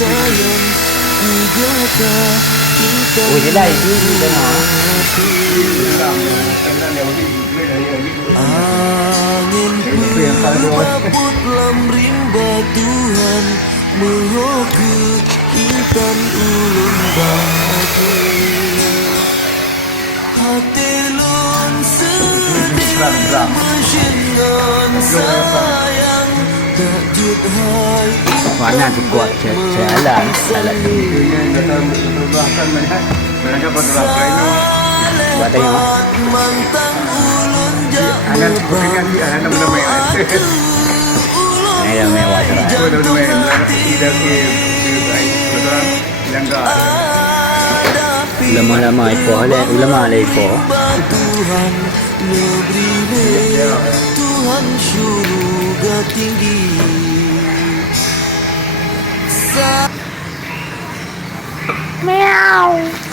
sayang ku gata kita Ui thế đây chứ đây hả? angin berbabut lam rimba Tuhan mengoku intan ulun bahagia hati lun sedih mensingan sayang tak jut hai Mana tu kuat jalan Buat tengok mantan ulun jak Anak dengan dia anak nama Ini dah mewah cerai tidak Lama-lama ipoh le, ulama le ipoh Tuhan negeri Tuhan syurga tinggi Meow.